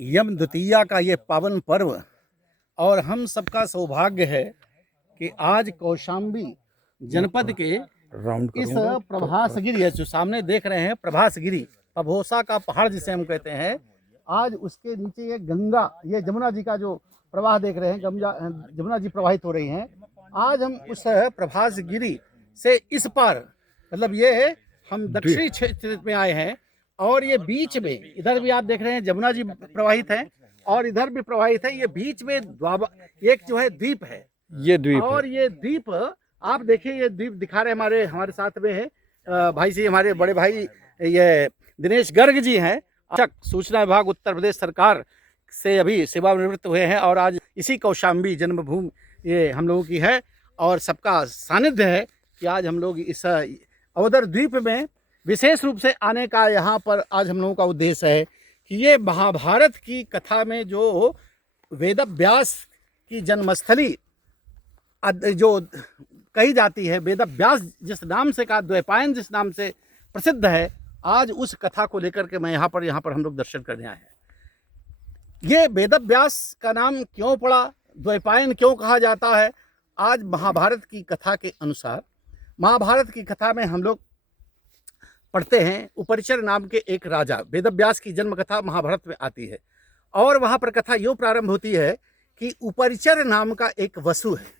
यम द्वितीया का ये पावन पर्व और हम सबका सौभाग्य है कि आज कौशाम्बी जनपद के इस प्रभासगिरी है जो सामने देख रहे हैं, प्रभासगिरी प्रभोसा का पहाड़ जिसे हम कहते हैं, आज उसके नीचे ये गंगा, ये जमुना जी का जो प्रवाह देख रहे हैं, जमुना जी प्रवाहित हो रही हैं। आज हम उस प्रभासगिरी से इस पार, मतलब ये हम दक्षिणी क्षेत्र में आए हैं और ये बीच में इधर भी आप देख रहे हैं जमुना जी प्रवाहित है और इधर भी प्रवाहित है। ये बीच में एक जो है द्वीप है, ये द्वीप और ये द्वीप आप देखिए, ये द्वीप दिखा रहे हमारे साथ में है भाई जी, हमारे बड़े भाई ये दिनेश गर्ग जी हैं, सूचना विभाग उत्तर प्रदेश सरकार से अभी सेवानिवृत्त हुए हैं और आज इसी कौशाम्बी जन्मभूमि ये हम लोगों की है और सबका सानिध्य है कि आज हम लोग इस अवधर द्वीप में विशेष रूप से आने का यहाँ पर आज हम लोगों का उद्देश्य है कि ये महाभारत की कथा में जो वेदव्यास की जन्मस्थली जो कही जाती है, वेदव्यास जिस नाम से का, द्वैपायन जिस नाम से प्रसिद्ध है, आज उस कथा को लेकर के मैं यहाँ पर हम लोग दर्शन करने आए हैं। ये वेदव्यास का नाम क्यों पड़ा, द्वैपायन क्यों कहा जाता है? आज महाभारत की कथा के अनुसार, महाभारत की कथा में हम लोग पढ़ते हैं, उपरिचर नाम के एक राजा, वेदव्यास की जन्म कथा महाभारत में आती है और वहाँ पर कथा यूँ प्रारंभ होती है कि उपरिचर नाम का एक वसु है।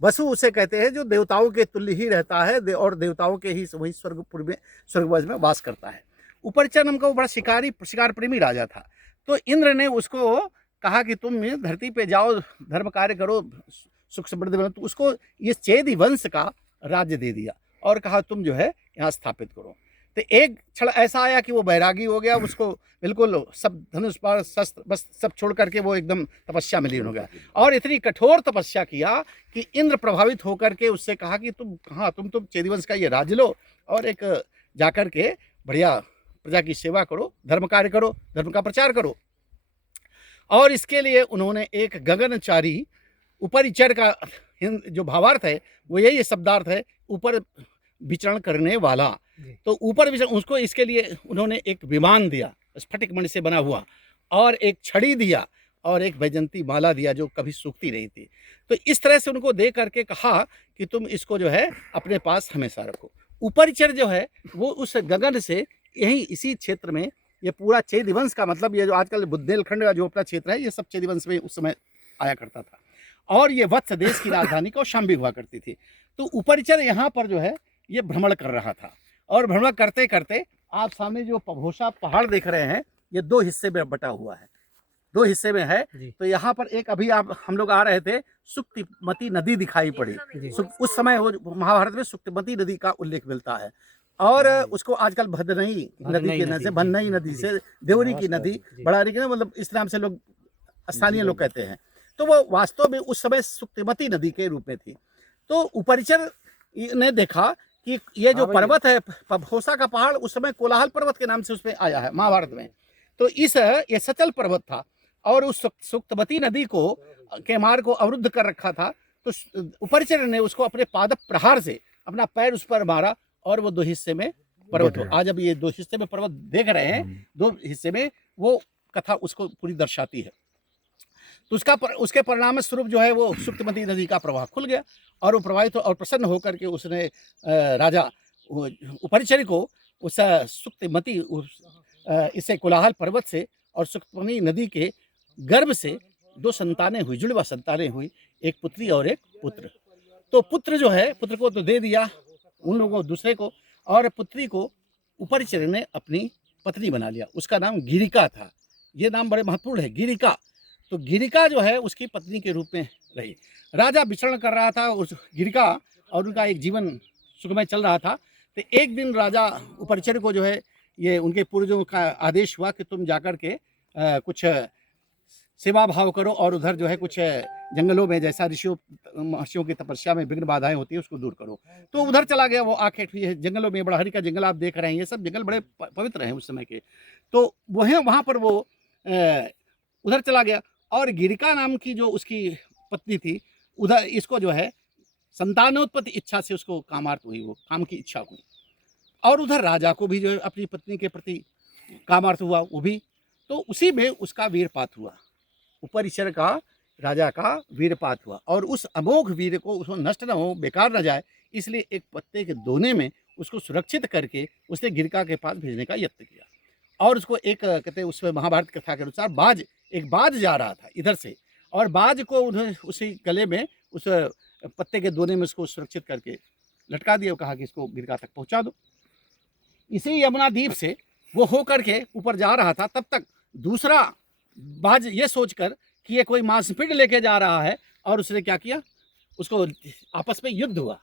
वसु उसे कहते हैं जो देवताओं के तुल्य ही रहता है और देवताओं के ही वही स्वर्गवज में वास करता है। उपरिचर नाम का वो बड़ा शिकार प्रेमी राजा था। तो इंद्र ने उसको कहा कि तुम धरती पे जाओ, धर्म कार्य करो, सुख समृद्धि बनो। तो उसको ये चेदि वंश का राज्य दे दिया और कहा तुम जो है यहाँ स्थापित करो। तो एक क्षण ऐसा आया कि वो बैरागी हो गया, उसको बिल्कुल सब धनुष पाश शस्त्र बस सब छोड़ करके वो एकदम तपस्या में लीन हो गया और इतनी कठोर तपस्या किया कि इंद्र प्रभावित होकर के उससे कहा कि तुम चेदिवंश का ये राज्य लो और एक जाकर के बढ़िया प्रजा की सेवा करो, धर्म कार्य करो, धर्म का प्रचार करो। और इसके लिए उन्होंने एक गगनचारी उपरिचर का जो भावार्थ है वो यही शब्दार्थ है, ऊपर विचरण करने वाला। तो ऊपर विचरण, उसको इसके लिए उन्होंने एक विमान दिया स्फटिक मणि से बना हुआ और एक छड़ी दिया और एक वैजंती माला दिया जो कभी सूखती नहीं थी। तो इस तरह से उनको दे करके कहा कि तुम इसको जो है अपने पास हमेशा रखो। उपरिचर जो है वो उस गगन से यही इसी क्षेत्र में, ये पूरा चेदिवंश का मतलब ये जो आजकल बुंदेलखंड का जो अपना क्षेत्र है, ये सब चेदिवंश में उस समय आया करता था और ये वत्स देश की राजधानी कौशाम्बी हुआ करती थी। तो उपरिचर यहाँ पर जो है ये भ्रमण कर रहा था और भ्रमण करते करते आप सामने जो प्रभोसा पहाड़ देख रहे हैं, ये दो हिस्से में बटा हुआ है, दो हिस्से में है। तो यहाँ पर एक अभी हम लोग आ रहे थे, सुक्तिमती नदी दिखाई पड़ी। उस समय महाभारत में सुक्तिमती नदी का उल्लेख मिलता है और उसको आजकल भदनई नदी के नाम से, भन्नई नदी से देवरी की नदी, बड़ारी की, मतलब इस नाम से लोग स्थानीय लोग कहते हैं। तो वो वास्तव में उस समय सुक्तिमती नदी के रूप में थी। तो उपरिचर ने देखा कि ये जो पर्वत है प्रभोसा का पहाड़, उस समय कोलाहल पर्वत के नाम से उसमें आया है महाभारत में। तो ये सचल पर्वत था और उस सुक्तवती नदी के मार्ग को अवरुद्ध कर रखा था। तो उपरिचर ने उसको अपने पाद प्रहार से अपना पैर उस पर मारा और वो दो हिस्से में पर्वत हो। आज अब ये दो हिस्से में पर्वत देख रहे हैं, दो हिस्से में, वो कथा उसको पूरी दर्शाती है। तो उसके परिणाम स्वरूप जो है वो सुक्तमती नदी का प्रवाह खुल गया और वो प्रवाहित और प्रसन्न होकर के उसने राजा उपरिचर को उस सुक्तमती इसे कोलाहल पर्वत से और सुक्तमती नदी के गर्भ से दो संतानें हुई, जुड़वा संतानें हुई, एक पुत्री और एक पुत्र। तो पुत्र जो है, पुत्र को तो दे दिया उन लोगों दूसरे को, और पुत्री को उपरिचर ने अपनी पत्नी बना लिया। उसका नाम गिरिका था। ये नाम बड़े महत्वपूर्ण है, गिरिका। तो गिरिका जो है उसकी पत्नी के रूप में रही। राजा विचरण कर रहा था उस गिरिका और उनका एक जीवन सुखमय चल रहा था। तो एक दिन राजा उपरिचर को जो है ये उनके पूर्वजों का आदेश हुआ कि तुम जाकर के कुछ सेवा भाव करो और उधर जो है कुछ जंगलों में, जैसा महर्षियों की तपस्या में विघ्न बाधाएं होती है, उसको दूर करो। तो उधर चला गया वो आके जंगलों में, बड़ा हरी का जंगल आप देख रहे हैं, ये सब जंगल बड़े पवित्र हैं उस समय के। तो वहाँ पर वो उधर चला गया और गिरिका नाम की जो उसकी पत्नी थी, उधर इसको जो है संतानोत्पत्ति इच्छा से उसको कामार्थ हुई, वो काम की इच्छा हुई। और उधर राजा को भी जो है अपनी पत्नी के प्रति कामार्थ हुआ वो भी। तो उसी में उसका वीरपात हुआ, उपरिचर का राजा का वीरपात हुआ। और उस अमोघ वीर को उसको नष्ट न हो, बेकार न जाए, इसलिए एक पत्ते के दोने में उसको सुरक्षित करके उसने गिरका के पास भेजने का यत्न किया। और उसको एक कहते हैं, उसमें महाभारत कथा के अनुसार एक बाज जा रहा था इधर से, और बाज को उन्हें उसी गले में उस पत्ते के दोने में उसको सुरक्षित करके लटका दिया, कहा कि इसको गिरका तक पहुंचा दो। इसी यमुना द्वीप से वो हो करके ऊपर जा रहा था, तब तक दूसरा बाज ये सोचकर कि ये कोई मांसपिंड लेके जा रहा है, और उसने क्या किया, उसको आपस में युद्ध हुआ,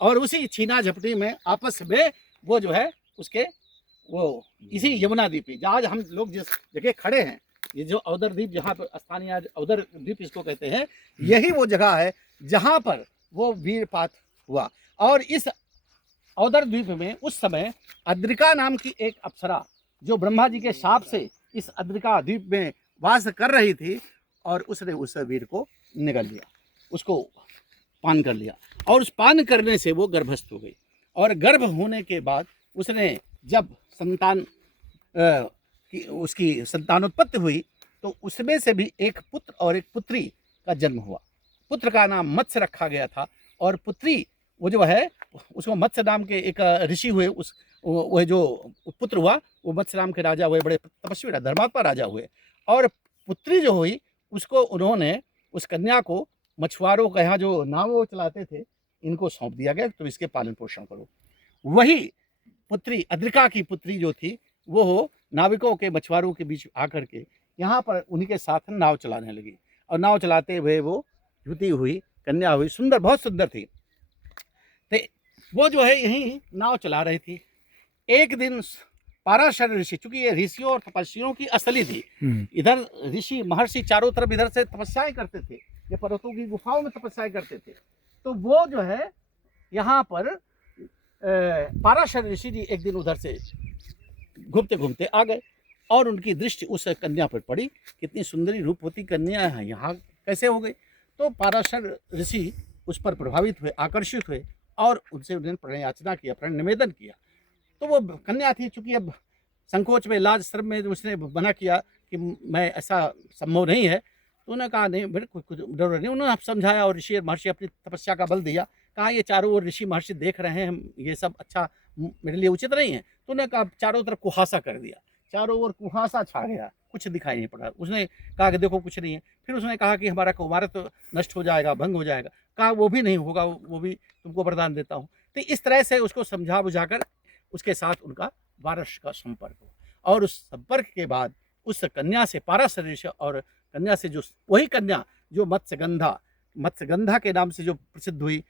और उसी छीना झपटी में आपस में वो जो है उसके वो इसी यमुना द्वीप पे, आज हम लोग जिस जगह खड़े हैं, ये जो अवधर द्वीप, जहाँ पर स्थानीय आज अवधर द्वीप इसको कहते हैं, यही वो जगह है जहाँ पर वो वीरपात हुआ। और इस अवधर द्वीप में उस समय अद्रिका नाम की एक अप्सरा, जो ब्रह्मा जी के शाप से इस अद्रिका द्वीप में वास कर रही थी, और उसने उस वीर को निगल लिया, उसको पान कर लिया, और उस पान करने से वो गर्भस्थ हो गई। और गर्भ होने के बाद उसने जब संतान उसकी संतानोत्पत्ति हुई, तो उसमें से भी एक पुत्र और एक पुत्री का जन्म हुआ। पुत्र का नाम मत्स्य रखा गया था, और पुत्री वो जो है उसको मत्स्य नाम के एक ऋषि हुए, वह जो पुत्र हुआ वो मत्स्य नाम के राजा हुए, बड़े तपस्वी धर्मात्मा राजा हुए। और पुत्री जो हुई उसको उन्होंने, उस कन्या को मछुआरों के यहाँ जो नाव वो चलाते थे, इनको सौंप दिया गया, तो इसके पालन पोषण करो। वही पुत्री, अद्रिका की पुत्री जो थी, वो नाविकों के, मछुआरों के बीच आकर के यहाँ पर उन्हीं के साथ नाव चलाने लगी, और नाव चलाते हुए वो युवती हुई, कन्या हुई, सुंदर, बहुत सुंदर थी। तो वो जो है यहीं नाव चला रही थी। एक दिन पाराशर ऋषि, चूंकि ये ऋषियों और तपस्वियों की असली थी, इधर ऋषि महर्षि चारों तरफ इधर से तपस्याएं करते थे, ये पर्वतों की गुफाओं में तपस्याएं करते थे। तो वो जो है यहाँ पर पाराशर ऋषि जी एक दिन उधर से घूमते घूमते आ गए, और उनकी दृष्टि उस कन्या पर पड़ी, कितनी सुंदरी रूपवती कन्या है, यहाँ कैसे हो गई। तो पाराशर ऋषि उस पर प्रभावित हुए, आकर्षित हुए, और उनसे उन्होंने प्रणय याचना किया, प्रणय निवेदन किया। तो वो कन्या थी, चूंकि अब संकोच में, लाज शर्म में उसने मना किया कि मैं, ऐसा संभव नहीं है। तो उन्होंने कहा नहीं, बिल्कुल कुछ डर नहीं। उन्होंने समझाया, और ऋषि महर्षि अपनी तपस्या का बल दिया, कहा ये चारों ओर ऋषि महर्षि देख रहे हैं, ये सब अच्छा मेरे लिए उचित नहीं है। तो उन्होंने कहा, चारों तरफ कुहासा कर दिया, चारों ओर कुहासा छा गया, कुछ दिखाई नहीं पड़ा। उसने कहा कि देखो कुछ नहीं है। फिर उसने कहा कि हमारा कुमारत्व नष्ट हो जाएगा, भंग हो जाएगा। कहा वो भी नहीं होगा, वो भी तुमको वरदान देता हूँ। तो इस तरह से उसको समझा बुझाकर उसके साथ उनका वारस का संपर्क हो, और उस संपर्क के बाद उस कन्या से, पाराशर ऋषि और कन्या से, जो वही कन्या जो मत्स्यगंधा के नाम से जो प्रसिद्ध हुई,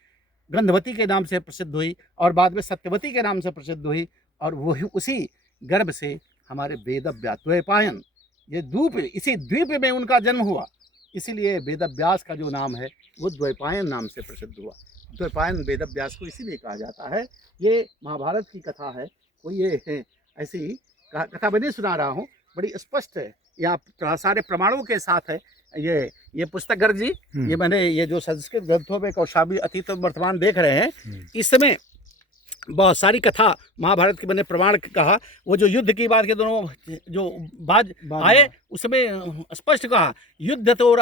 गंधवती के नाम से प्रसिद्ध हुई, और बाद में सत्यवती के नाम से प्रसिद्ध हुई, और वही उसी गर्भ से हमारे वेदव्यास, द्वैपायन, ये द्वीप, इसी द्वीप में उनका जन्म हुआ, इसीलिए वेदव्यास का जो नाम है वो द्वैपायन नाम से प्रसिद्ध हुआ। द्वैपायन वेदव्यास को इसीलिए कहा जाता है। ये महाभारत की कथा है, कोई ये ऐसी कथा मैं नहीं सुना रहा हूँ, बड़ी स्पष्ट है, यहाँ सारे प्रमाणों के साथ है। ये पुस्तक गर्ग जी, ये मैंने, ये जो संस्कृत ग्रंथों में कौशाम्बी अतीत वर्तमान देख रहे हैं, इसमें बहुत सारी कथा महाभारत की मैंने प्रमाण कहा। वो जो युद्ध की बात के दोनों जो बाज आए, उसमें स्पष्ट कहा, युद्ध तो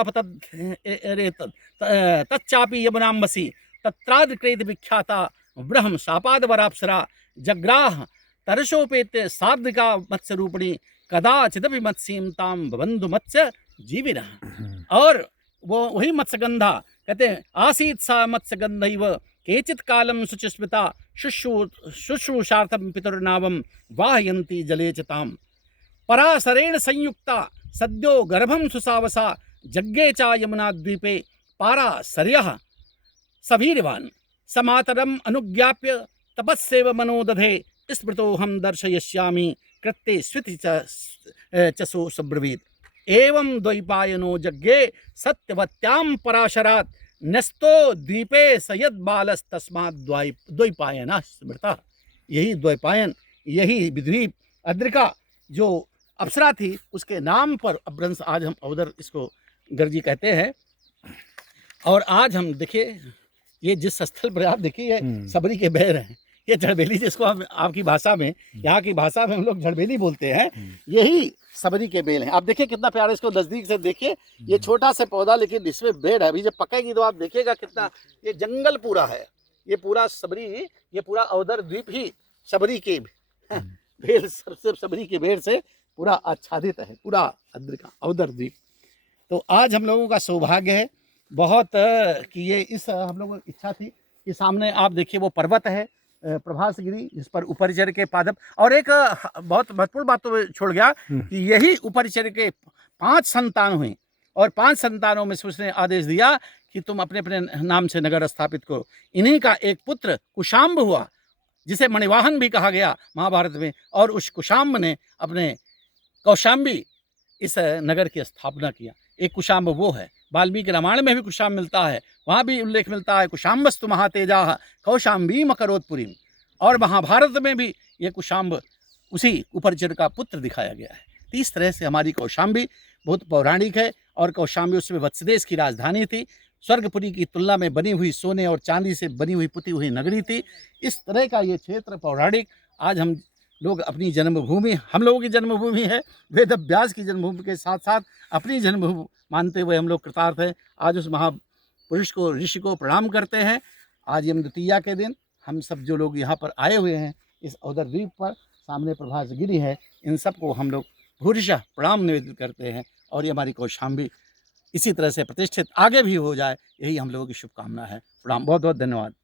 तच्चापि यमुनाम्बसी तत्राद्क्रेत विख्याता ब्रह्म शापाद वराप्सरा जग्राह तरसोपेत सार्दिका मत्स्य रूपिणी कदाचिदपि मत्स्यीं ताम बंधु मत्स्य जीविनः। और वो वही मत्स्यगंधा कहते हैं, आसीत सा मत्स्यगंधैव केचित् कालम शुचिस्मिता शुश्रूषार्थम पितुर्नावम वाहयन्ति जले च ताम पराशरेण संयुक्ता सद्यो गर्भम सुसावसा जग्गे चा यमुना द्वीपे पाराशर्यः सभीरवान् समातरम अनुज्ञाप्य तपस्सेव मनोदधे स्मृतो हम दर्शयिष्यामि कृत्ते स्विति चसो सब्रवीत। एवं द्वैपायनो जग्गे सत्यवत्यां पराशरात् नस्तो द्वीपे सयद बालस तस्मात् द्वैपायनः स्मृतः। यही द्वैपायन, यही द्वीप अद्रिका जो अप्सरा थी, उसके नाम पर अपभ्रंश आज हम अवधर इसको गर्जी कहते हैं। और आज हम देखिए, ये जिस स्थल पर आप देखिए सबरी के बहर हैं, ये झड़बेली जिसको हम आपकी भाषा में, यहाँ की भाषा में हम लोग झड़बेली बोलते हैं, यही सबरी के बेल हैं। आप देखिए कितना प्यारा, इसको नजदीक से देखिए, ये छोटा सा पौधा लेकिन इसमें बेल है। अभी जब पकेगी तो आप देखिएगा कितना ये जंगल पूरा है, ये पूरा सबरी, ये पूरा अवधर द्वीप ही सबरी के बेल, सबरी के बेल से पूरा आच्छादित है, पूरा अवधर द्वीप। तो आज हम लोगों का सौभाग्य है बहुत कि ये इस हम लोगों की इच्छा थी कि सामने आप देखिए वो पर्वत है प्रभासगिरी, जिस पर ऊपर चढ़ के पादप, और एक बहुत महत्वपूर्ण बात तो छोड़ गया कि यही ऊपर चढ़ के 5 संतान हुए, और 5 संतानों में से उसने आदेश दिया कि तुम अपने अपने नाम से नगर स्थापित करो। इन्हीं का एक पुत्र कुशाम्ब हुआ, जिसे मणिवाहन भी कहा गया महाभारत में, और उस कुशाम्ब ने अपने कौशाम्बी इस नगर की स्थापना किया। एक कुशाम्ब वो है, वाल्मीकि रामायण में भी कुशाम्ब मिलता है, वहाँ भी उल्लेख मिलता है कुशाम्बस्तु महातेजा कौशाम्बी मकरोत्पुरी, और महाभारत में भी ये कुशाम्ब उसी उपरचर का पुत्र दिखाया गया है। तो इस तरह से हमारी कौशाम्बी बहुत पौराणिक है, और कौशाम्बी उसमें वत्सदेश की राजधानी थी, स्वर्गपुरी की तुलना में बनी हुई सोने और चांदी से बनी हुई पुती हुई नगरी थी। इस तरह का ये क्षेत्र पौराणिक, आज हम लोग अपनी जन्मभूमि, हम लोगों की जन्मभूमि है, वेद व्यास की जन्मभूमि के साथ साथ अपनी जन्मभूमि मानते हुए हम लोग कृतार्थ हैं। आज उस महापुरुष को, ऋषि को प्रणाम करते हैं। आज यम द्वितीया के दिन हम सब जो लोग यहाँ पर आए हुए हैं इस अवधर द्वीप पर, सामने प्रभासगिरी है, इन सबको हम लोग भूरिशः प्रणाम निवेदित करते हैं, और ये हमारी कौशाम्बी इसी तरह से प्रतिष्ठित आगे भी हो जाए, यही हम लोगों की शुभकामना है। प्रणाम, बहुत बहुत धन्यवाद।